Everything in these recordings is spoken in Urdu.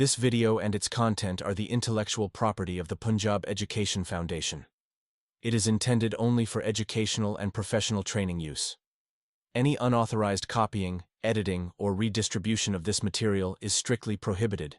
This video and its content are the intellectual property of the Punjab Education Foundation. It is intended only for educational and professional training use. Any unauthorized copying, editing, or redistribution of this material is strictly prohibited.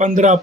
15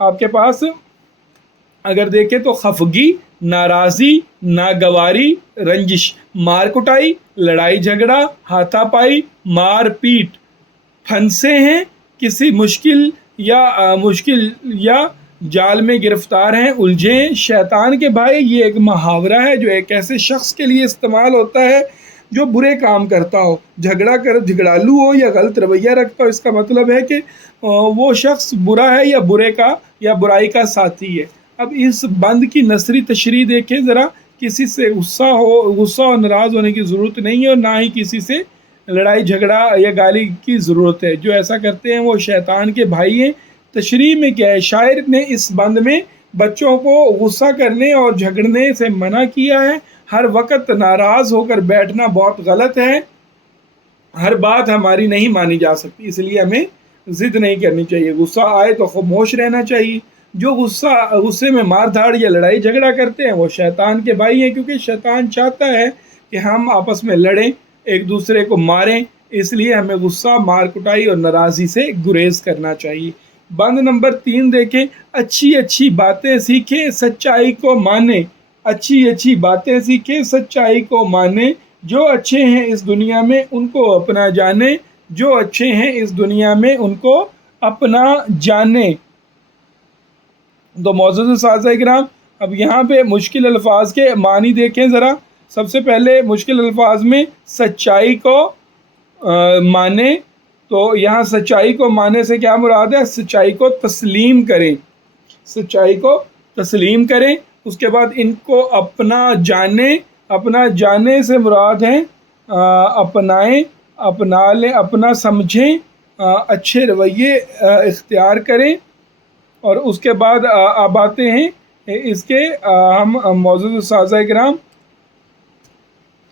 آپ کے پاس اگر دیکھیں تو خفگی، ناراضی، ناگواری، رنجش، مار کٹائی، لڑائی جھگڑا، ہاتھا پائی، مار پیٹ، پھنسے ہیں کسی مشکل یا جال میں گرفتار ہیں، الجھے ہیں۔ شیطان کے بھائی یہ ایک محاورہ ہے جو ایک ایسے شخص کے لیے استعمال ہوتا ہے جو برے کام کرتا ہو، جھگڑالو ہو یا غلط رویہ رکھتا ہو۔ اس کا مطلب ہے کہ وہ شخص برا ہے یا برائی کا ساتھی ہے۔ اب اس بند کی نثری تشریح دیکھیں ذرا، کسی سے غصہ اور ناراض ہونے کی ضرورت نہیں ہے، اور نہ ہی کسی سے لڑائی جھگڑا یا گالی کی ضرورت ہے۔ جو ایسا کرتے ہیں وہ شیطان کے بھائی ہیں۔ تشریح میں کیا ہے؟ شاعر نے اس بند میں بچوں کو غصہ کرنے اور جھگڑنے سے منع کیا ہے۔ ہر وقت ناراض ہو کر بیٹھنا بہت غلط ہے، ہر بات ہماری نہیں مانی جا سکتی، اس لیے ہمیں ضد نہیں کرنی چاہیے۔ غصہ آئے تو خاموش رہنا چاہیے۔ جو غصے میں مار دھاڑ یا لڑائی جھگڑا کرتے ہیں وہ شیطان کے بھائی ہیں، کیونکہ شیطان چاہتا ہے کہ ہم آپس میں لڑیں، ایک دوسرے کو ماریں، اس لیے ہمیں غصہ، مار کٹائی اور ناراضی سے گریز کرنا چاہیے۔ بند نمبر 3 دیکھیں، اچھی باتیں سیکھیں، سچائی کو مانیں۔ اچھی باتیں سیکھیں، سچائی کو مانیں۔ جو اچھے ہیں اس دنیا میں ان کو اپنا جانیں، جو اچھے ہیں اس دنیا میں ان کو اپنا جانیں۔ تو معزز اساتذہ کرام، اب یہاں پہ مشکل الفاظ کے معنی دیکھیں ذرا۔ سب سے پہلے مشکل الفاظ میں سچائی کو مانے، تو یہاں سچائی کو ماننے سے کیا مراد ہے؟ سچائی کو تسلیم کریں، سچائی کو تسلیم کریں۔ اس کے بعد ان کو اپنا جانیں، اپنا جاننے سے مراد ہے اپنائیں، اپنا لیں، اپنا سمجھیں، اچھے رویے اختیار کریں۔ اور اس کے بعد اب آتے ہیں اس کے ہم معزز اساتذہ کرام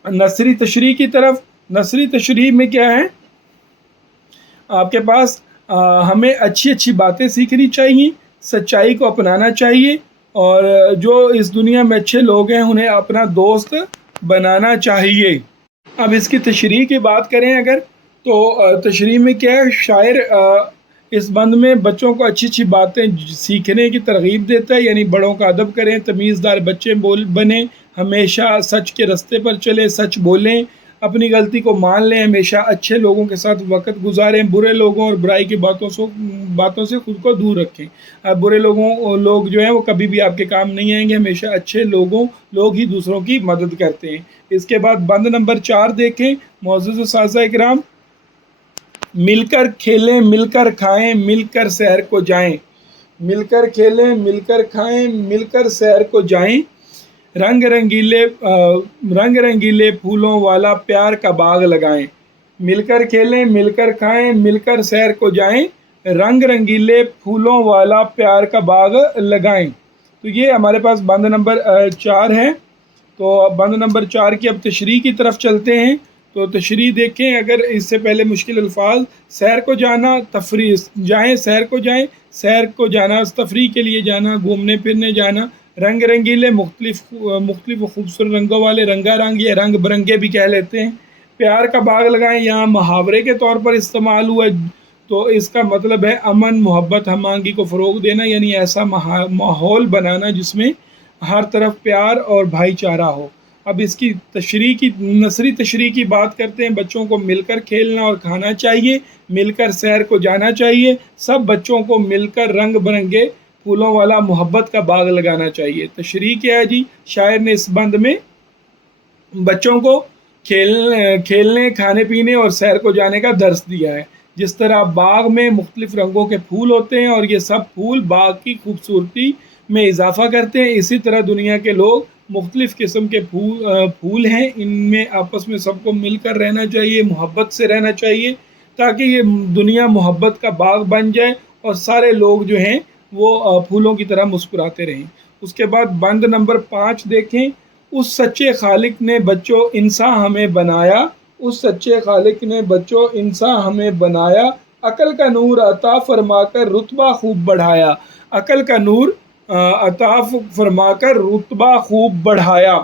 نثری تشریح کی طرف۔ نثری تشریح میں کیا ہے؟ آپ کے پاس ہمیں اچھی باتیں سیکھنی چاہیے، سچائی کو اپنانا چاہیے، اور جو اس دنیا میں اچھے لوگ ہیں انہیں اپنا دوست بنانا چاہیے۔ اب اس کی تشریح کی بات کریں اگر، تو تشریح میں کیا ہے؟ شاعر اس بند میں بچوں کو اچھی باتیں سیکھنے کی ترغیب دیتا ہے، یعنی بڑوں کا ادب کریں، تمیزدار بچے بنیں، ہمیشہ سچ کے راستے پر چلیں، سچ بولیں، اپنی غلطی کو مان لیں، ہمیشہ اچھے لوگوں کے ساتھ وقت گزاریں، برے لوگوں اور برائی کی باتوں سے خود کو دور رکھیں۔ برے لوگ جو ہیں وہ کبھی بھی آپ کے کام نہیں آئیں گے، ہمیشہ اچھے لوگ ہی دوسروں کی مدد کرتے ہیں۔ اس کے بعد بند نمبر 4 دیکھیں معزز اساتذہ کرام، مل کر کھیلیں، مل کر کھائیں، مل کر سحر کو جائیں۔ مل کر کھیلیں، مل کر کھائیں، مل کر سحر کو جائیں۔ رنگ رنگیلے پھولوں والا پیار کا باغ لگائیں۔ مل کر کھیلیں، مل کر کھائیں، مل کر سحر کو جائیں، رنگ رنگیلے پھولوں والا پیار کا باغ لگائیں۔ تو یہ ہمارے پاس بند نمبر 4 ہے۔ تو بند نمبر 4 کی اب تشریح کی طرف چلتے ہیں۔ تو تشریح دیکھیں، اگر اس سے پہلے مشکل الفاظ، سیر کو جانا، تفریح جائیں، سیر کو جائیں، سیر کو جانا، تفریح کے لیے جانا، گھومنے پھرنے جانا، رنگ رنگیلے مختلف و خوبصورت رنگوں والے، رنگا رنگ یا رنگ برنگے بھی کہہ لیتے ہیں، پیار کا باغ لگائیں، یہاں محاورے کے طور پر استعمال ہوا، تو اس کا مطلب ہے امن، محبت، ہم آہنگی کو فروغ دینا، یعنی ایسا ماحول بنانا جس میں ہر طرف پیار اور بھائی چارہ ہو۔ اب اس کی نثری تشریح کی بات کرتے ہیں۔ بچوں کو مل کر کھیلنا اور کھانا چاہیے، مل کر سیر کو جانا چاہیے، سب بچوں کو مل کر رنگ برنگے پھولوں والا محبت کا باغ لگانا چاہیے۔ تشریح کیا ہے جی؟ شاعر نے اس بند میں بچوں کو کھیلنے، کھانے پینے اور سیر کو جانے کا درس دیا ہے۔ جس طرح باغ میں مختلف رنگوں کے پھول ہوتے ہیں اور یہ سب پھول باغ کی خوبصورتی میں اضافہ کرتے ہیں، اسی طرح دنیا کے لوگ مختلف قسم کے پھول ہیں، ان میں آپس میں سب کو مل کر رہنا چاہیے، محبت سے رہنا چاہیے، تاکہ یہ دنیا محبت کا باغ بن جائے اور سارے لوگ جو ہیں وہ پھولوں کی طرح مسکراتے رہیں۔ اس کے بعد بند نمبر 5 دیکھیں، اس سچے خالق نے بچوں انسان ہمیں بنایا، اس سچے خالق نے بچوں انسان ہمیں بنایا، عقل کا نور عطا فرما کر رتبہ خوب بڑھایا، عقل کا نور عطا فرما کر رتبہ خوب بڑھایا۔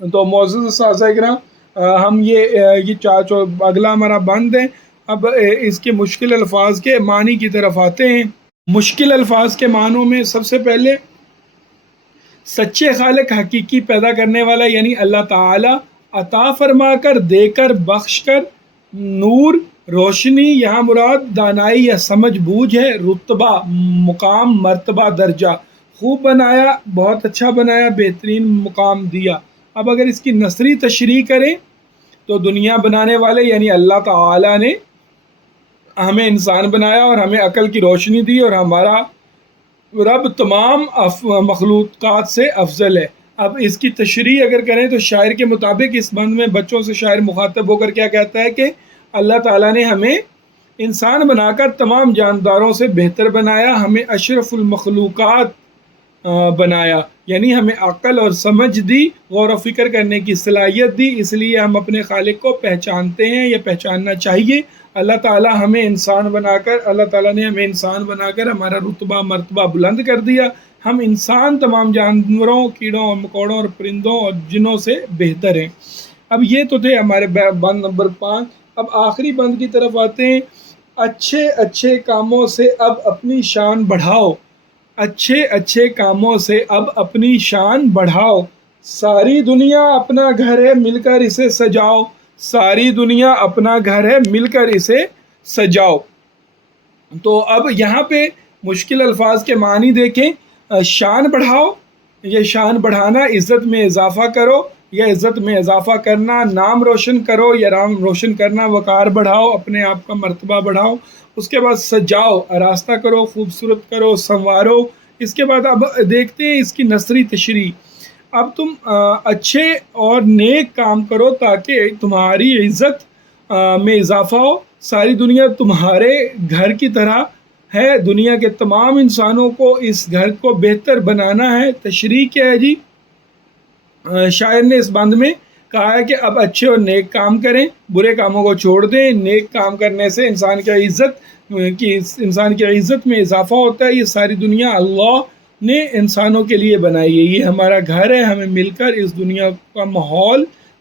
تو معزز اساتذہ کرام، ہم یہ اگلا ہمارا بند ہے۔ اب اس کے مشکل الفاظ کے معنی کی طرف آتے ہیں۔ مشکل الفاظ کے معنوں میں سب سے پہلے سچے خالق حقیقی پیدا کرنے والا یعنی اللہ تعالی، عطا فرما کر، دے کر، بخش کر، نور روشنی، یہاں مراد دانائی یا سمجھ بوجھ ہے، رتبہ مقام مرتبہ درجہ، خوب بنایا، بہت اچھا بنایا، بہترین مقام دیا۔ اب اگر اس کی نثری تشریح کریں تو دنیا بنانے والے یعنی اللہ تعالی نے ہمیں انسان بنایا اور ہمیں عقل کی روشنی دی، اور ہمارا رب تمام مخلوقات سے افضل ہے۔ اب اس کی تشریح اگر کریں تو شاعر کے مطابق اس بند میں بچوں سے شاعر مخاطب ہو کر کیا کہتا ہے کہ اللہ تعالیٰ نے ہمیں انسان بنا کر تمام جانداروں سے بہتر بنایا، ہمیں اشرف المخلوقات بنایا، یعنی ہمیں عقل اور سمجھ دی، غور و فکر کرنے کی صلاحیت دی، اس لیے ہم اپنے خالق کو پہچانتے ہیں یا پہچاننا چاہیے۔ اللہ تعالیٰ نے ہمیں انسان بنا کر ہمارا رتبہ مرتبہ بلند کر دیا، ہم انسان تمام جانوروں، کیڑوں اور مکوڑوں اور پرندوں اور جنوں سے بہتر ہیں۔ اب یہ تو تھے ہمارے بند نمبر 5۔ اب آخری بند کی طرف آتے ہیں۔ اچھے اچھے کاموں سے اب اپنی شان بڑھاؤ، اچھے اچھے کاموں سے اب اپنی شان بڑھاؤ، ساری دنیا اپنا گھر ہے مل کر اسے سجاؤ، ساری دنیا اپنا گھر ہے مل کر اسے سجاؤ۔ تو اب یہاں پہ مشکل الفاظ کے معنی دیکھیں۔ شان بڑھاؤ، یہ شان بڑھانا، عزت میں اضافہ کرو یا عزت میں اضافہ کرنا، نام روشن کرو یا نام روشن کرنا، وقار بڑھاؤ، اپنے آپ کا مرتبہ بڑھاؤ۔ اس کے بعد سجاؤ، آراستہ کرو، خوبصورت کرو، سنوارو۔ اس کے بعد اب دیکھتے ہیں اس کی نثری تشریح۔ اب تم اچھے اور نیک کام کرو تاکہ تمہاری عزت میں اضافہ ہو، ساری دنیا تمہارے گھر کی طرح ہے، دنیا کے تمام انسانوں کو اس گھر کو بہتر بنانا ہے۔ تشریح کیا ہے جی؟ شاعر نے اس بند میں کہا ہے کہ اب اچھے اور نیک کام کریں، برے کاموں کو چھوڑ دیں، نیک کام کرنے سے انسان کی عزت میں اضافہ ہوتا ہے۔ یہ ساری دنیا اللہ نے انسانوں کے لیے بنائی ہے، یہ ہمارا گھر ہے، ہمیں مل کر اس دنیا کا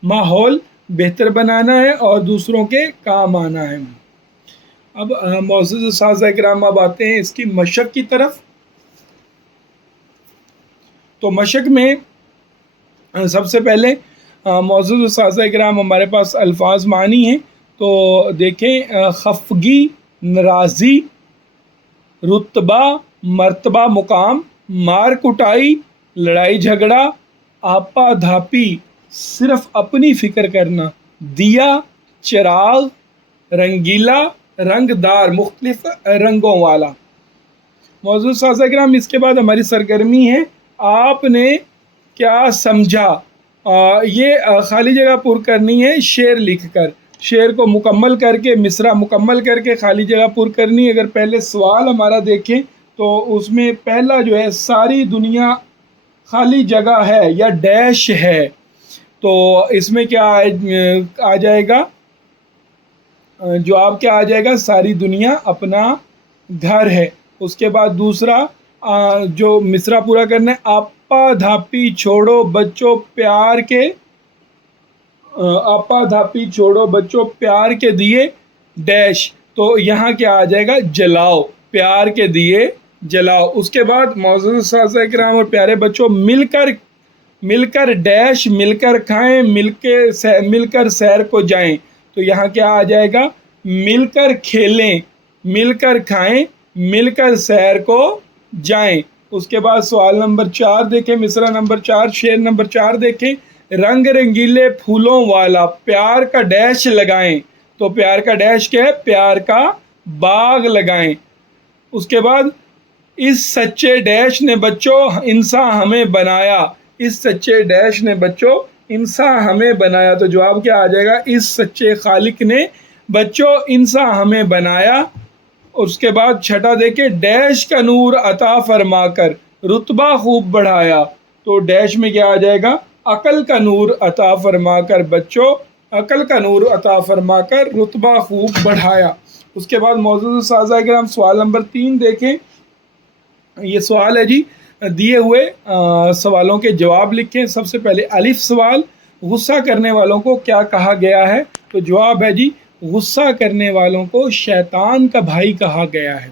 ماحول بہتر بنانا ہے اور دوسروں کے کام آنا ہے۔ اب معزز اساتذہ کرام اب آتے ہیں اس کی مشق کی طرف۔ تو مشق میں سب سے پہلے معزز اساتذہ کرام ہمارے پاس الفاظ معنی ہیں، تو دیکھیں، خفگی، ناراضی، رتبہ مرتبہ مقام، مار کٹائی، لڑائی جھگڑا، آپا دھاپی، صرف اپنی فکر کرنا، دیا، چراغ، رنگیلا، رنگ دار، مختلف رنگوں والا۔ معزز اساتذہ کرام اس کے بعد ہماری سرگرمی ہے آپ نے کیا سمجھا۔ یہ خالی جگہ پر کرنی ہے شعر لکھ کر، شعر کو مکمل کر کے، مصرع مکمل کر کے خالی جگہ پر کرنی۔ اگر پہلے سوال ہمارا دیکھیں تو اس میں پہلا جو ہے ساری دنیا خالی جگہ ہے یا ڈیش ہے، تو اس میں کیا آ جائے گا؟ جواب کیا آ جائے گا؟ ساری دنیا اپنا گھر ہے۔ اس کے بعد دوسرا جو مصرع پورا کرنا ہے، آپا دھاپی چھوڑو بچوں پیار کے، آپا دھاپی چھوڑو بچوں پیار کے دیے ڈیش، تو یہاں کیا آ جائے گا؟ جلاؤ، پیار کے دیے جلاؤ۔ اس کے بعد معزز اساتذہ کرام اور پیارے بچوں، مل کر ڈیش، مل کر کھائیں، مل کر سیر کو جائیں، تو یہاں کیا آ جائے گا؟ مل کر کھیلیں، مل کر کھائیں، مل کر سیر کو جائیں۔ اس کے بعد سوال نمبر 4 دیکھیں، مصرع نمبر 4، شعر نمبر 4 دیکھیں، رنگ رنگیلے پھولوں والا پیار کا ڈیش لگائیں، تو پیار کا ڈیش کیا ہے؟ پیار کا باغ لگائیں۔ اس کے بعد اس سچے ڈیش نے بچوں انسان ہمیں بنایا، اس سچے ڈیش نے بچوں انسان ہمیں بنایا، تو جواب کیا آ جائے گا؟ اس سچے خالق نے بچوں انسان ہمیں بنایا۔ اس کے بعد چھٹا دیکھیں، ڈیش کا نور عطا فرما کر رتبہ خوب بڑھایا، تو ڈیش میں کیا آ جائے گا؟ عقل کا نور عطا فرما کر بچوں، عقل کا نور عطا فرما کر رتبہ خوب بڑھایا۔ اس کے بعد معزز اساتذہ کرام سوال نمبر 3 دیکھیں، یہ سوال ہے جی، دیے ہوئے سوالوں کے جواب لکھیں۔ سب سے پہلے الف سوال، غصہ کرنے والوں کو کیا کہا گیا ہے؟ تو جواب ہے جی، غصہ کرنے والوں کو شیطان کا بھائی کہا گیا ہے۔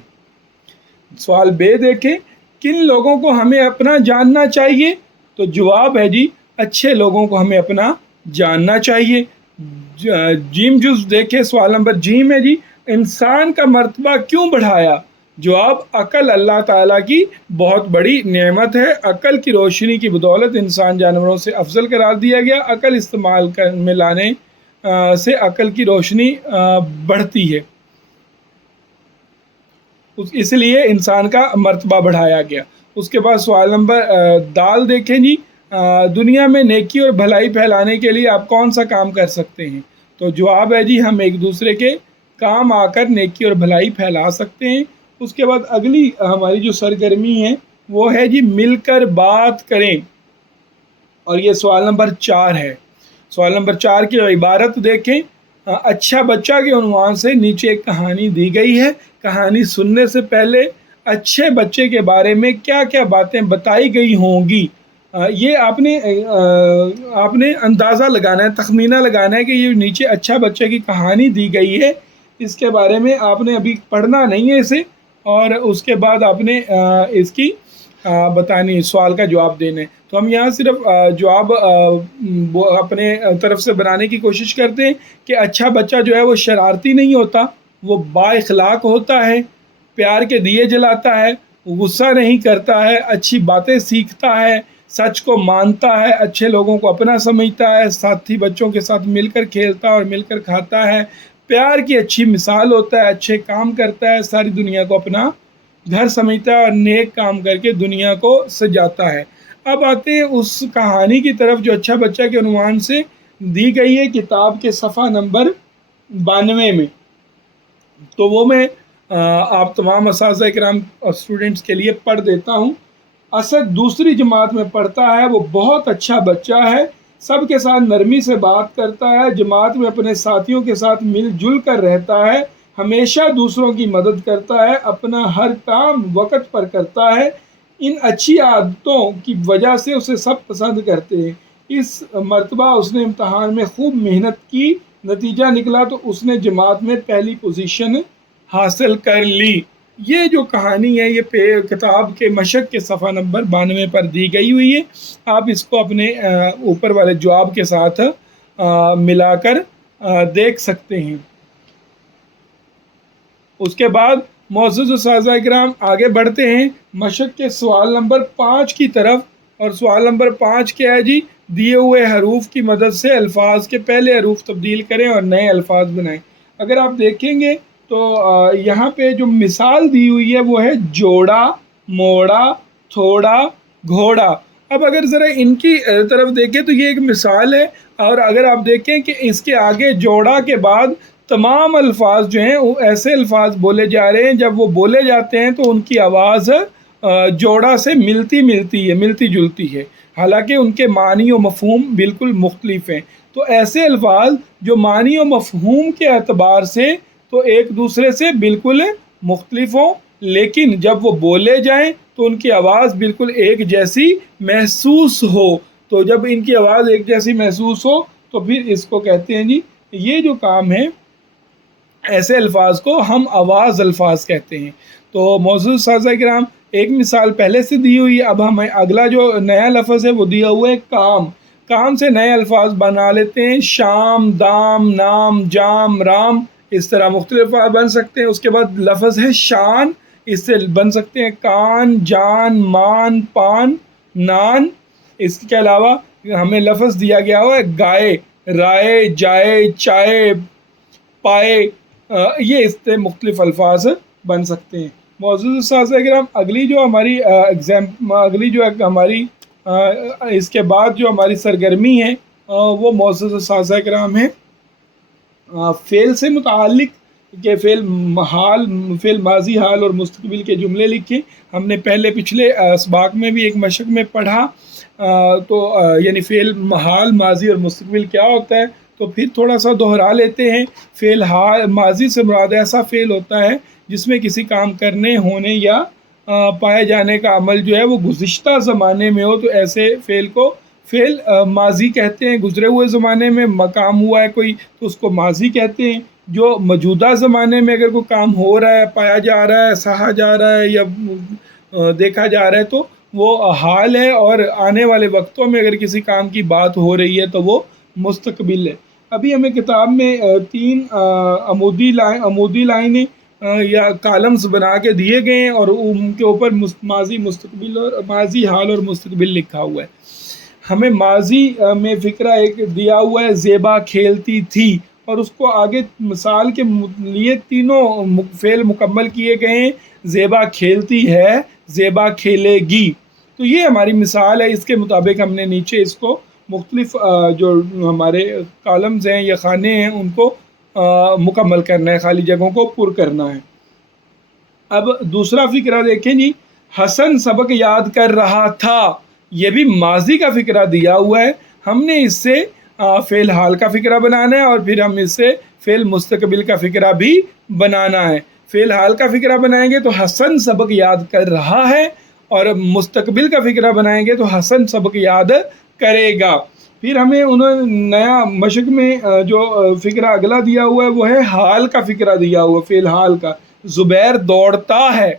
سوال بے دیکھیں، کن لوگوں کو ہمیں اپنا جاننا چاہیے؟ تو جواب ہے جی اچھے لوگوں کو ہمیں اپنا جاننا چاہیے۔ جیم جز دیکھیں، سوال نمبر جیم ہے جی انسان کا مرتبہ کیوں بڑھایا؟ جواب عقل اللہ تعالیٰ کی بہت بڑی نعمت ہے، عقل کی روشنی کی بدولت انسان جانوروں سے افضل قرار دیا گیا، عقل استعمال میں لانے سے عقل کی روشنی بڑھتی ہے، اس لیے انسان کا مرتبہ بڑھایا گیا۔ اس کے بعد سوال نمبر دال دیکھیں جی دنیا میں نیکی اور بھلائی پھیلانے کے لیے آپ کون سا کام کر سکتے ہیں؟ تو جواب ہے جی ہم ایک دوسرے کے کام آ کر نیکی اور بھلائی پھیلا سکتے ہیں۔ اس کے بعد اگلی ہماری جو سرگرمی ہے وہ ہے جی مل کر بات کریں، اور یہ سوال نمبر 4 ہے۔ سوال نمبر 4 کی عبارت دیکھیں، اچھا بچہ کے عنوان سے نیچے ایک کہانی دی گئی ہے، کہانی سننے سے پہلے اچھے بچے کے بارے میں کیا کیا باتیں بتائی گئی ہوں گی؟ یہ آپ نے اندازہ لگانا ہے، تخمینہ لگانا ہے کہ یہ نیچے اچھا بچے کی کہانی دی گئی ہے، اس کے بارے میں آپ نے ابھی پڑھنا نہیں ہے اسے، اور اس کے بعد آپ نے اس کی بتانی سوال کا جواب دینے۔ تو ہم یہاں صرف جواب اپنے طرف سے بنانے کی کوشش کرتے ہیں کہ اچھا بچہ جو ہے وہ شرارتی نہیں ہوتا، وہ با اخلاق ہوتا ہے، پیار کے دیے جلاتا ہے، غصہ نہیں کرتا ہے، اچھی باتیں سیکھتا ہے، سچ کو مانتا ہے، اچھے لوگوں کو اپنا سمجھتا ہے، ساتھی بچوں کے ساتھ مل کر کھیلتا اور مل کر کھاتا ہے، پیار کی اچھی مثال ہوتا ہے، اچھے کام کرتا ہے، ساری دنیا کو اپنا گھر سمجھتا ہے اور نیک کام کر کے دنیا کو سجاتا ہے۔ اب آتے ہیں اس کہانی کی طرف جو اچھا بچہ کے عنوان سے دی گئی ہے کتاب کے صفحہ نمبر 92 میں، تو وہ میں آپ تمام اساتذہ کرام اور اسٹوڈنٹس کے لیے پڑھ دیتا ہوں۔ اسد دوسری جماعت میں پڑھتا ہے، وہ بہت اچھا بچہ ہے، سب کے ساتھ نرمی سے بات کرتا ہے، جماعت میں اپنے ساتھیوں کے ساتھ مل جل کر رہتا ہے، ہمیشہ دوسروں کی مدد کرتا ہے، اپنا ہر کام وقت پر کرتا ہے۔ ان اچھی عادتوں کی وجہ سے اسے سب پسند کرتے ہیں۔ اس مرتبہ اس نے امتحان میں خوب محنت کی، نتیجہ نکلا تو اس نے جماعت میں پہلی پوزیشن حاصل کر لی۔ یہ جو کہانی ہے یہ کتاب کے مشق کے صفحہ نمبر 92 پر دی گئی ہوئی ہے، آپ اس کو اپنے اوپر والے جواب کے ساتھ ملا کر دیکھ سکتے ہیں۔ اس کے بعد معزز اساتذہ کرام آگے بڑھتے ہیں مشق کے سوال نمبر 5 کی طرف، اور سوال نمبر 5 کیا ہے جی دیے ہوئے حروف کی مدد سے الفاظ کے پہلے حروف تبدیل کریں اور نئے الفاظ بنائیں۔ اگر آپ دیکھیں گے تو یہاں پہ جو مثال دی ہوئی ہے وہ ہے جوڑا، موڑا، تھوڑا، گھوڑا۔ اب اگر ذرا ان کی طرف دیکھیں تو یہ ایک مثال ہے، اور اگر آپ دیکھیں کہ اس کے آگے جوڑا کے بعد تمام الفاظ جو ہیں وہ ایسے الفاظ بولے جا رہے ہیں جب وہ بولے جاتے ہیں تو ان کی آواز جوڑا سے ملتی جلتی ہے، حالانکہ ان کے معنی و مفہوم بالکل مختلف ہیں۔ تو ایسے الفاظ جو معنی و مفہوم کے اعتبار سے تو ایک دوسرے سے بالکل مختلف ہوں، لیکن جب وہ بولے جائیں تو ان کی آواز بالکل ایک جیسی محسوس ہو۔ تو جب ان کی آواز ایک جیسی محسوس ہو تو پھر اس کو کہتے ہیں جی یہ جو کام ہے ایسے الفاظ کو ہم آواز الفاظ کہتے ہیں۔ تو معزز اساتذہ کرام ایک مثال پہلے سے دی ہوئی ہے، اب ہمیں اگلا جو نیا لفظ ہے وہ دیا ہوا ہے کام۔ کام سے نئے الفاظ بنا لیتے ہیں، شام، دام، نام، جام، رام، اس طرح مختلف الفاظ بن سکتے ہیں۔ اس کے بعد لفظ ہے شان، اس سے بن سکتے ہیں کان، جان، مان، پان، نان۔ اس کے علاوہ ہمیں لفظ دیا گیا ہوا ہے گائے، رائے، جائے، چائے، پائے، یہ اس سے مختلف الفاظ بن سکتے ہیں۔ معزز اساتذہ کرام اگلی جو ہماری اس کے بعد جو ہماری سرگرمی ہے وہ معزز اساتذہ کرام ہے فعل سے متعلق کہ فعل ماضی، حال اور مستقبل کے جملے لکھیں۔ ہم نے پچھلے اسباق میں بھی ایک مشق میں پڑھا، تو یعنی فعل حال، ماضی اور مستقبل کیا ہوتا ہے، تو پھر تھوڑا سا دہرا لیتے ہیں۔ فعل حال ماضی سے مراد ایسا فعل ہوتا ہے جس میں کسی کام کرنے، ہونے یا پائے جانے کا عمل جو ہے وہ گزشتہ زمانے میں ہو، تو ایسے فعل کو فعل ماضی کہتے ہیں۔ گزرے ہوئے زمانے میں کام ہوا ہے کوئی تو اس کو ماضی کہتے ہیں۔ جو موجودہ زمانے میں اگر کوئی کام ہو رہا ہے، پایا جا رہا ہے، سہا جا رہا ہے یا دیکھا جا رہا ہے تو وہ حال ہے، اور آنے والے وقتوں میں اگر کسی کام کی بات ہو رہی ہے تو وہ مستقبل ہے۔ ابھی ہمیں کتاب میں تین عمودی لائنیں یا کالمز بنا کے دیے گئے ہیں، اور ان کے اوپر ماضی، مستقبل اور ماضی، حال اور مستقبل لکھا ہوا ہے۔ ہمیں ماضی میں فقرہ ایک دیا ہوا ہے، زیبا کھیلتی تھی، اور اس کو آگے مثال کے لیے تینوں فعل مکمل کیے گئے ہیں، زیبا کھیلتی ہے، زیبا کھیلے گی۔ تو یہ ہماری مثال ہے، اس کے مطابق ہم نے نیچے اس کو مختلف جو ہمارے کالمز ہیں یا خانے ہیں ان کو مکمل کرنا ہے، خالی جگہوں کو پر کرنا ہے۔ اب دوسرا فقرہ دیکھیں جی، حسن سبق یاد کر رہا تھا، یہ بھی ماضی کا فقرہ دیا ہوا ہے، ہم نے اس سے فعل حال کا فقرہ بنانا ہے، اور پھر ہم اس سے فعل مستقبل کا فقرہ بھی بنانا ہے۔ فعل حال کا فقرہ بنائیں گے تو حسن سبق یاد کر رہا ہے، اور مستقبل کا فقرہ بنائیں گے تو حسن سبق یاد کرے گا۔ پھر ہمیں انہوں نیا مشق میں جو فقرہ اگلا دیا ہوا ہے وہ ہے حال کا فقرہ دیا ہوا، فعل حال کا، زبیر دوڑتا ہے۔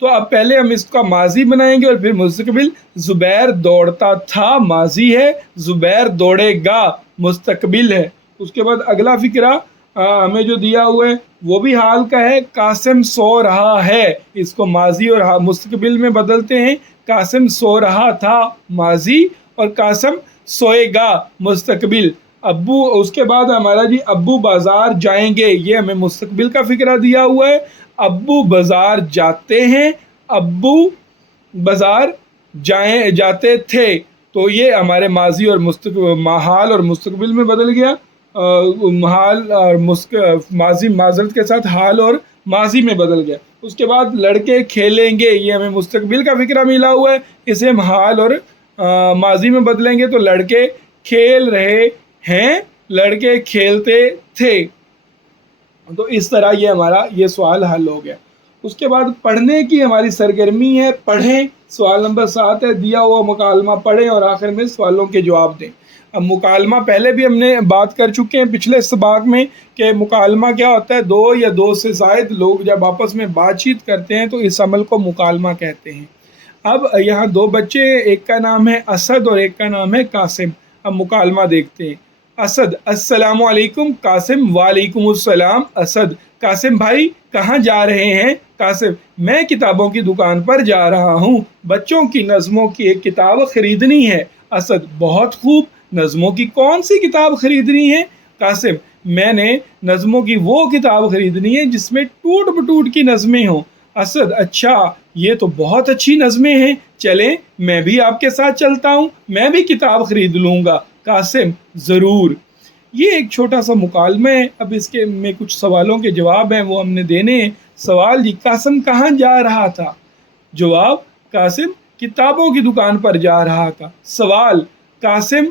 تو اب پہلے ہم اس کا ماضی بنائیں گے اور پھر مستقبل۔ زبیر دوڑتا تھا ماضی ہے، زبیر دوڑے گا مستقبل ہے۔ اس کے بعد اگلا فقرہ ہمیں جو دیا ہوا ہے وہ بھی حال کا ہے، قاسم سو رہا ہے، اس کو ماضی اور مستقبل میں بدلتے ہیں، قاسم سو رہا تھا ماضی اور قاسم سوئے گا مستقبل۔ ابو، اس کے بعد ہمارا جی ابو بازار جائیں گے، یہ ہمیں مستقبل کا فقرہ دیا ہوا ہے، ابو بازار جاتے ہیں، ابو بازار جاتے تھے، تو یہ ہمارے ماضی اور حال اور مستقبل میں بدل گیا، حال اور ماضی معذرت کے ساتھ حال اور ماضی میں بدل گیا۔ اس کے بعد لڑکے کھیلیں گے، یہ ہمیں مستقبل کا فقرہ ملا ہوا ہے، اسے ہم حال اور ماضی میں بدلیں گے تو لڑکے کھیل رہے ہیں، لڑکے کھیلتے تھے۔ تو اس طرح یہ ہمارا یہ سوال حل ہو گیا۔ اس کے بعد پڑھنے کی ہماری سرگرمی ہے، پڑھیں، سوال نمبر 7 ہے، دیا ہوا مکالمہ پڑھیں اور آخر میں سوالوں کے جواب دیں۔ اب مکالمہ پہلے بھی ہم نے بات کر چکے ہیں پچھلے سباق میں کہ مکالمہ کیا ہوتا ہے، دو یا دو سے زائد لوگ جب آپس میں بات چیت کرتے ہیں تو اس عمل کو مکالمہ کہتے ہیں۔ اب یہاں دو بچے، ایک کا نام ہے اسد اور ایک کا نام ہے قاسم۔ اب مکالمہ دیکھتے ہیں۔ اسد: السلام علیکم۔ قاسم: وعلیکم السلام۔ اسد: قاسم بھائی کہاں جا رہے ہیں؟ قاسم: میں کتابوں کی دکان پر جا رہا ہوں، بچوں کی نظموں کی ایک کتاب خریدنی ہے۔ اسد: بہت خوب، نظموں کی کون سی کتاب خریدنی ہے؟ قاسم: میں نے نظموں کی وہ کتاب خریدنی ہے جس میں ٹوٹ بٹوٹ کی نظمیں ہوں۔ اسد: اچھا، یہ تو بہت اچھی نظمیں ہیں، چلیں میں بھی آپ کے ساتھ چلتا ہوں، میں بھی کتاب خرید لوں گا۔ قاسم: ضرور۔ یہ ایک چھوٹا سا مکالمہ ہے، اب اس کے میں کچھ سوالوں کے جواب ہیں وہ ہم نے دینے ہیں۔ سوال جی، قاسم کہاں جا رہا تھا؟ جواب: قاسم کتابوں کی دکان پر جا رہا تھا۔ سوال: قاسم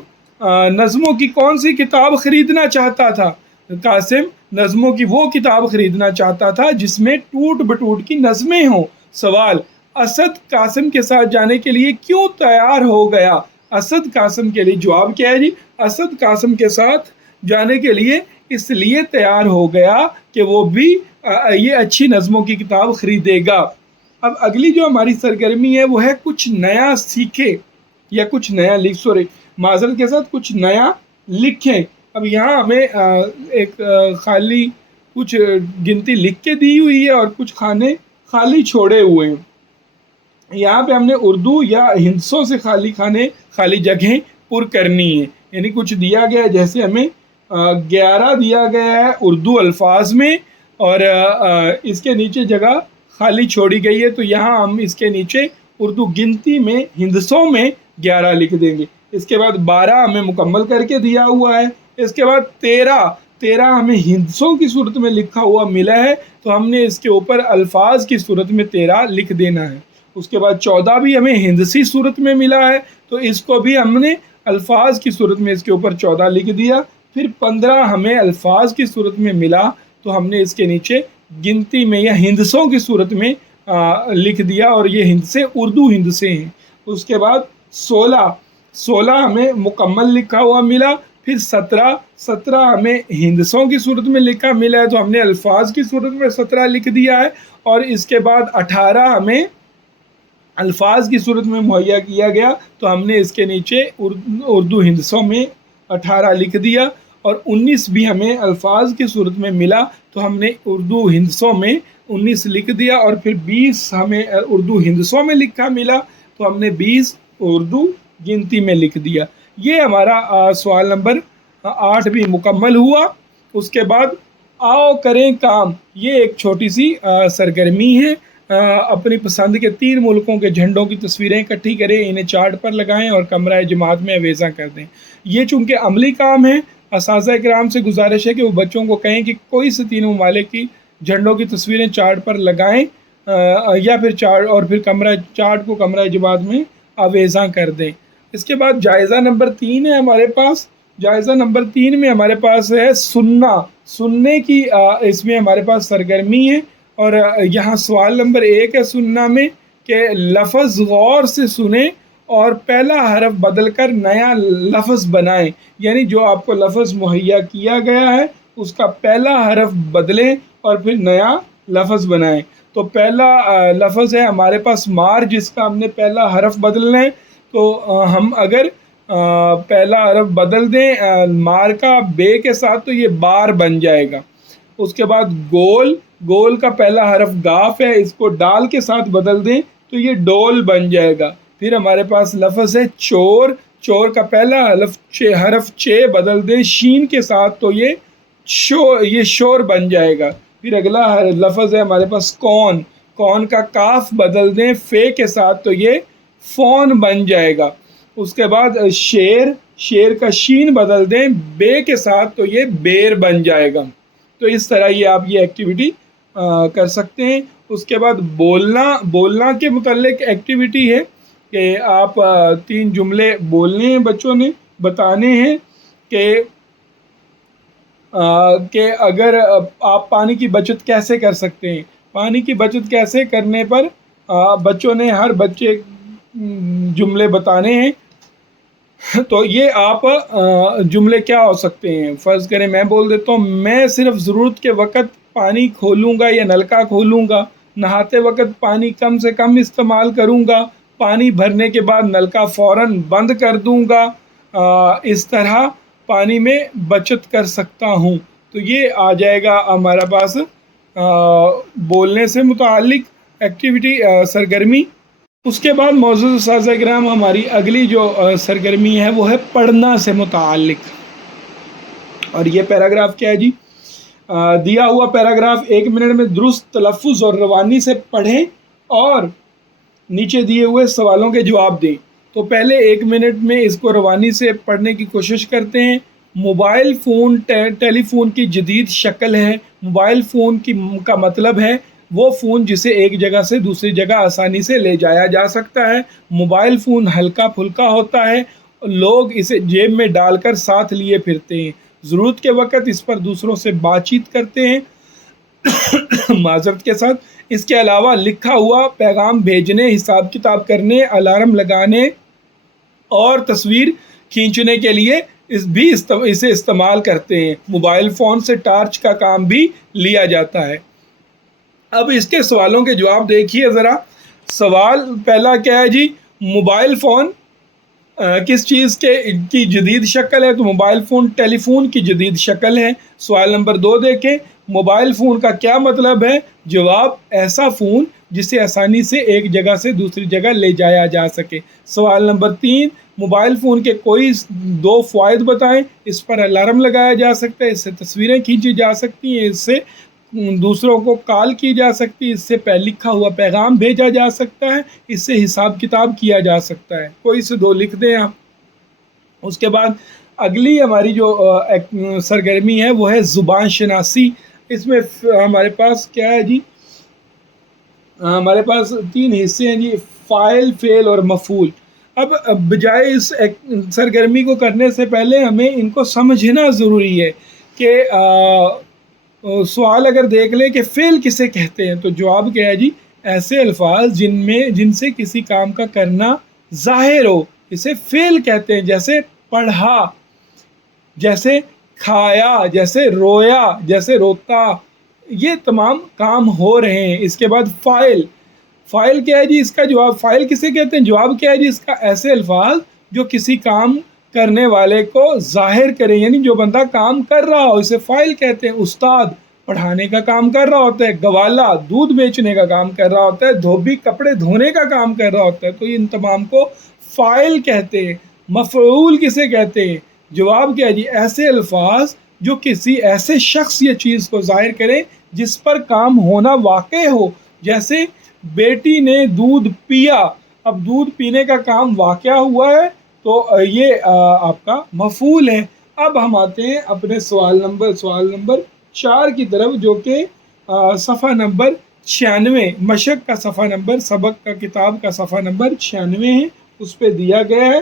نظموں کی کون سی کتاب خریدنا چاہتا تھا؟ قاسم نظموں کی وہ کتاب خریدنا چاہتا تھا جس میں ٹوٹ بٹوٹ کی نظمیں ہوں۔ سوال: اسد قاسم کے ساتھ جانے کے لیے کیوں تیار ہو گیا؟ اسد قاسم کے لیے، جواب کیا ہے جی، اسد قاسم کے ساتھ جانے کے لیے اس لیے تیار ہو گیا کہ وہ بھی یہ اچھی نظموں کی کتاب خریدے گا۔ اب اگلی جو ہماری سرگرمی ہے وہ ہے کچھ نیا سیکھے یا کچھ نیا معذرت کے ساتھ کچھ نیا لکھیں۔ اب یہاں ہمیں ایک خالی کچھ گنتی لکھ کے دی ہوئی ہے اور کچھ کھانے خالی چھوڑے ہوئے ہیں۔ یہاں پہ ہم نے اردو یا ہندسوں سے خالی جگہیں پر کرنی ہے، یعنی کچھ دیا گیا ہے، جیسے ہمیں 11 دیا گیا ہے اردو الفاظ میں اور اس کے نیچے جگہ خالی چھوڑی گئی ہے، تو یہاں ہم اس کے نیچے اردو گنتی میں ہندسوں میں 11 لکھ دیں گے۔ اس کے بعد 12 ہمیں مکمل کر کے دیا ہوا ہے۔ اس کے بعد 13 ہمیں ہندسوں کی صورت میں لکھا ہوا ملا ہے، تو ہم نے اس کے اوپر الفاظ کی صورت میں 13 لکھ دینا ہے۔ اس کے بعد 14 بھی ہمیں ہندسی صورت میں ملا ہے، تو اس کو بھی ہم نے الفاظ کی صورت میں اس کے اوپر 14 لکھ دیا۔ پھر 15 ہمیں الفاظ کی صورت میں ملا، تو ہم نے اس کے نیچے گنتی میں یا ہندسوں کی صورت میں لکھ دیا، اور یہ ہندسے اردو ہندسے ہیں۔ اس کے بعد 16 ہمیں مکمل لکھا ہوا ملا، پھر 17 ہمیں ہندسوں کی صورت میں لکھا ملا ہے تو ہم نے الفاظ کی صورت میں 17 لکھ دیا ہے، اور اس کے بعد 18 ہمیں الفاظ کی صورت میں مہیا کیا گیا تو ہم نے اس کے نیچے اردو ہندسوں میں 18 لکھ دیا، اور 19 بھی ہمیں الفاظ کی صورت میں ملا تو ہم نے اردو ہندسوں میں 19 لکھ دیا، اور پھر 20 ہمیں اردو ہندسوں میں لکھا ملا تو ہم نے 20 اردو گنتی میں لکھ دیا۔ یہ ہمارا سوال نمبر 8 بھی مکمل ہوا۔ اس کے بعد آؤ کریں کام، یہ ایک چھوٹی سی سرگرمی ہے۔ اپنی پسند کے 3 ملکوں کے جھنڈوں کی تصویریں اکٹھی کریں، انہیں چارٹ پر لگائیں اور کمرہ جماعت میں اویزاں کر دیں۔ یہ چونکہ عملی کام ہے، اساتذہ کرام سے گزارش ہے کہ وہ بچوں کو کہیں کہ کوئی سے 3 ممالک کی جھنڈوں کی تصویریں چارٹ پر لگائیں یا پھر چارٹ کو کمرہ جماعت میں اویزاں کر دیں۔ اس کے بعد جائزہ نمبر 3 ہے ہمارے پاس۔ جائزہ نمبر 3 میں ہمارے پاس ہے سننے کی اس میں ہمارے پاس سرگرمی ہے، اور یہاں سوال نمبر 1 ہے سننا میں کہ لفظ غور سے سنیں اور پہلا حرف بدل کر نیا لفظ بنائیں، یعنی جو آپ کو لفظ مہیا کیا گیا ہے اس کا پہلا حرف بدلیں اور پھر نیا لفظ بنائیں۔ تو پہلا لفظ ہے ہمارے پاس مار، جس کا ہم نے پہلا حرف بدلنا ہے، تو ہم اگر پہلا حرف بدل دیں مار کا بے کے ساتھ تو یہ بار بن جائے گا۔ اس کے بعد گول کا پہلا حرف گاف ہے، اس کو ڈال کے ساتھ بدل دیں تو یہ ڈول بن جائے گا۔ پھر ہمارے پاس لفظ ہے چور کا پہلا حرف چے بدل دیں شین کے ساتھ تو یہ شور بن جائے گا۔ پھر اگلا لفظ ہے ہمارے پاس کون کا کاف بدل دیں فے کے ساتھ تو یہ فون بن جائے گا۔ اس کے بعد شیر کا شین بدل دیں بے کے ساتھ تو یہ بیر بن جائے گا۔ تو اس طرح آپ یہ ایکٹیویٹی کر سکتے ہیں۔ اس کے بعد بولنا کے متعلق ایکٹیویٹی ہے کہ آپ 3 جملے بولنے ہیں، بچوں نے بتانے ہیں کہ اگر آپ پانی کی بچت کیسے کر سکتے ہیں۔ پانی کی بچت کیسے کرنے پر بچوں نے ہر بچے جملے بتانے ہیں۔ تو یہ آپ جملے کیا ہو سکتے ہیں؟ فرض کریں میں بول دیتا ہوں، میں صرف ضرورت کے وقت پانی کھولوں گا یا نلکا کھولوں گا، نہاتے وقت پانی کم سے کم استعمال کروں گا، پانی بھرنے کے بعد نلکا فوراً بند کر دوں گا، اس طرح پانی میں بچت کر سکتا ہوں۔ تو یہ آ جائے گا ہمارا پاس بولنے سے متعلق ایکٹیویٹی سرگرمی۔ اس کے بعد معزز اساتذہ کرام ہماری اگلی جو سرگرمی ہے وہ ہے پڑھنا سے متعلق، اور یہ پیراگراف کیا ہے جی؟ دیا ہوا پیراگراف 1 منٹ میں درست تلفظ اور روانی سے پڑھیں اور نیچے دیے ہوئے سوالوں کے جواب دیں۔ تو پہلے 1 منٹ میں اس کو روانی سے پڑھنے کی کوشش کرتے ہیں۔ موبائل فون ٹیلی فون کی جدید شکل ہے۔ موبائل فون کا مطلب ہے وہ فون جسے ایک جگہ سے دوسری جگہ آسانی سے لے جایا جا سکتا ہے۔ موبائل فون ہلکا پھلکا ہوتا ہے، لوگ اسے جیب میں ڈال کر ساتھ لیے پھرتے ہیں، ضرورت کے وقت اس پر دوسروں سے بات چیت کرتے ہیں معذرت کے ساتھ۔ اس کے علاوہ لکھا ہوا پیغام بھیجنے، حساب کتاب کرنے، الارم لگانے اور تصویر کھینچنے کے لیے اسے استعمال کرتے ہیں۔ موبائل فون سے ٹارچ کا کام بھی لیا جاتا ہے۔ اب اس کے سوالوں کے جواب دیکھیے ذرا۔ سوال پہلا کیا ہے جی؟ موبائل فون کس چیز کی جدید شکل ہے؟ تو موبائل فون ٹیلی فون کی جدید شکل ہے۔ سوال نمبر 2 دیکھیں، موبائل فون کا کیا مطلب ہے؟ جواب، ایسا فون جسے آسانی سے ایک جگہ سے دوسری جگہ لے جایا جا سکے۔ سوال نمبر 3، موبائل فون کے کوئی 2 فوائد بتائیں۔ اس پر الارم لگایا جا سکتا ہے، اس سے تصویریں کھینچی جا سکتی ہیں، اس سے دوسروں کو کال کی جا سکتی ہے، اس سے لکھا ہوا پیغام بھیجا جا سکتا ہے، اس سے حساب کتاب کیا جا سکتا ہے۔ کوئی سے 2 لکھ دیں آپ۔ اس کے بعد اگلی ہماری جو سرگرمی ہے وہ ہے زبان شناسی۔ اس میں ہمارے پاس کیا ہے جی؟ ہمارے پاس 3 حصے ہیں جی، فاعل، فعل اور مفعول۔ اب بجائے اس سرگرمی کو کرنے سے پہلے ہمیں ان کو سمجھنا ضروری ہے کہ سوال اگر دیکھ لیں کہ فعل کسے کہتے ہیں تو جواب کیا ہے جی؟ ایسے الفاظ جن سے کسی کام کا کرنا ظاہر ہو، اسے فعل کہتے ہیں۔ جیسے پڑھا، جیسے کھایا، جیسے رویا، جیسے روتا، یہ تمام کام ہو رہے ہیں۔ اس کے بعد فاعل، فاعل کیا ہے جی؟ اس کا جواب، فاعل کسے کہتے ہیں؟ جواب کیا ہے جی اس کا؟ ایسے الفاظ جو کسی کام کرنے والے کو ظاہر کرے، یعنی جو بندہ کام کر رہا ہو اسے فاعل کہتے ہیں۔ استاد پڑھانے کا کام کر رہا ہوتا ہے، گوالا دودھ بیچنے کا کام کر رہا ہوتا ہے، دھوبی کپڑے دھونے کا کام کر رہا ہوتا ہے، تو ان تمام کو فاعل کہتے ہیں۔ مفعول کسے کہتے ہیں؟ جواب کیا جی؟ ایسے الفاظ جو کسی ایسے شخص یا چیز کو ظاہر کریں جس پر کام ہونا واقع ہو، جیسے بیٹی نے دودھ پیا، اب دودھ پینے کا کام واقع ہوا ہے تو یہ آپ کا مفعول ہے۔ اب ہم آتے ہیں اپنے سوال نمبر 4 کی طرف، جو کہ صفحہ نمبر 96، مشق کا صفحہ نمبر، سبق کا کتاب کا صفحہ نمبر 96 ہے، اس پہ دیا گیا ہے۔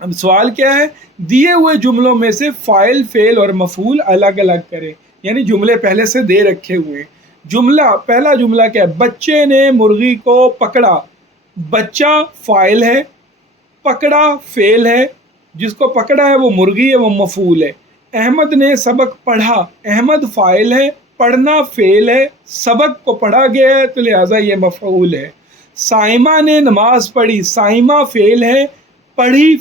اب سوال کیا ہے؟ دیے ہوئے جملوں میں سے فاعل، فعل اور مفعول الگ الگ کریں، یعنی جملے پہلے سے دے رکھے ہوئے۔ جملہ، پہلا جملہ کیا ہے؟ بچے نے مرغی کو پکڑا۔ بچہ فاعل ہے، پکڑا فعل ہے، جس کو پکڑا ہے وہ مرغی ہے، وہ مفعول ہے۔ احمد نے سبق پڑھا، احمد فاعل ہے، پڑھنا فعل ہے، سبق کو پڑھا گیا ہے تو لہٰذا یہ مفعول ہے۔ سائمہ نے نماز پڑھی، سائمہ فعل ہے، پڑھی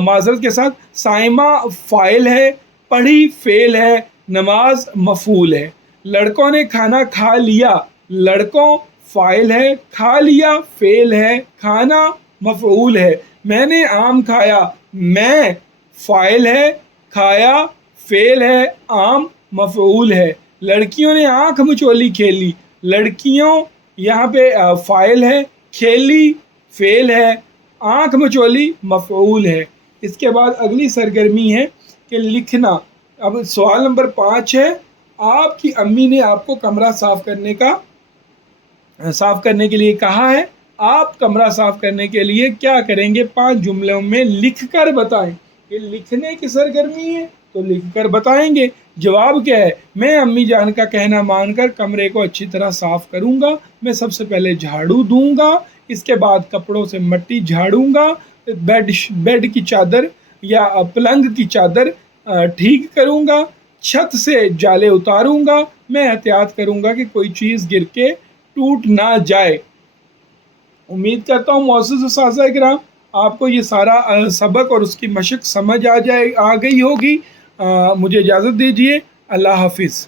معذرت کے ساتھ، سائمہ فاعل ہے، پڑھی فعل ہے، نماز مفعول ہے۔ لڑکوں نے کھانا کھا لیا، لڑکوں فاعل ہے، کھا لیا فعل ہے، کھانا مفعول ہے۔ میں نے آم کھایا، میں فاعل ہے، کھایا فعل ہے، آم مفعول ہے۔ لڑکیوں نے آنکھ مچولی کھیلی، لڑکیوں یہاں پہ فاعل ہے، کھیلی فعل ہے، آنکھ مچولی مفعول ہے۔ اس کے بعد اگلی سرگرمی ہے کہ لکھنا۔ اب سوال نمبر 5 ہے، آپ کی امی نے آپ کو کمرہ صاف کرنے کے لیے کہا ہے، آپ کمرہ صاف کرنے کے لیے کیا کریں گے؟ 5 جملوں میں لکھ کر بتائیں۔ یہ لکھنے کی سرگرمی ہے تو لکھ کر بتائیں گے۔ جواب کیا ہے؟ میں امی جان کا کہنا مان کر کمرے کو اچھی طرح صاف کروں گا۔ میں سب سے پہلے جھاڑو دوں گا، اس کے بعد کپڑوں سے مٹی جھاڑوں گا، بیڈ کی چادر یا پلنگ کی چادر ٹھیک کروں گا، چھت سے جالے اتاروں گا، میں احتیاط کروں گا کہ کوئی چیز گر کے ٹوٹ نہ جائے۔ امید کرتا ہوں معزز اساتذہ کرام آپ کو یہ سارا سبق اور اس کی مشق سمجھ آ گئی ہوگی۔ مجھے اجازت دیجیے، اللہ حافظ۔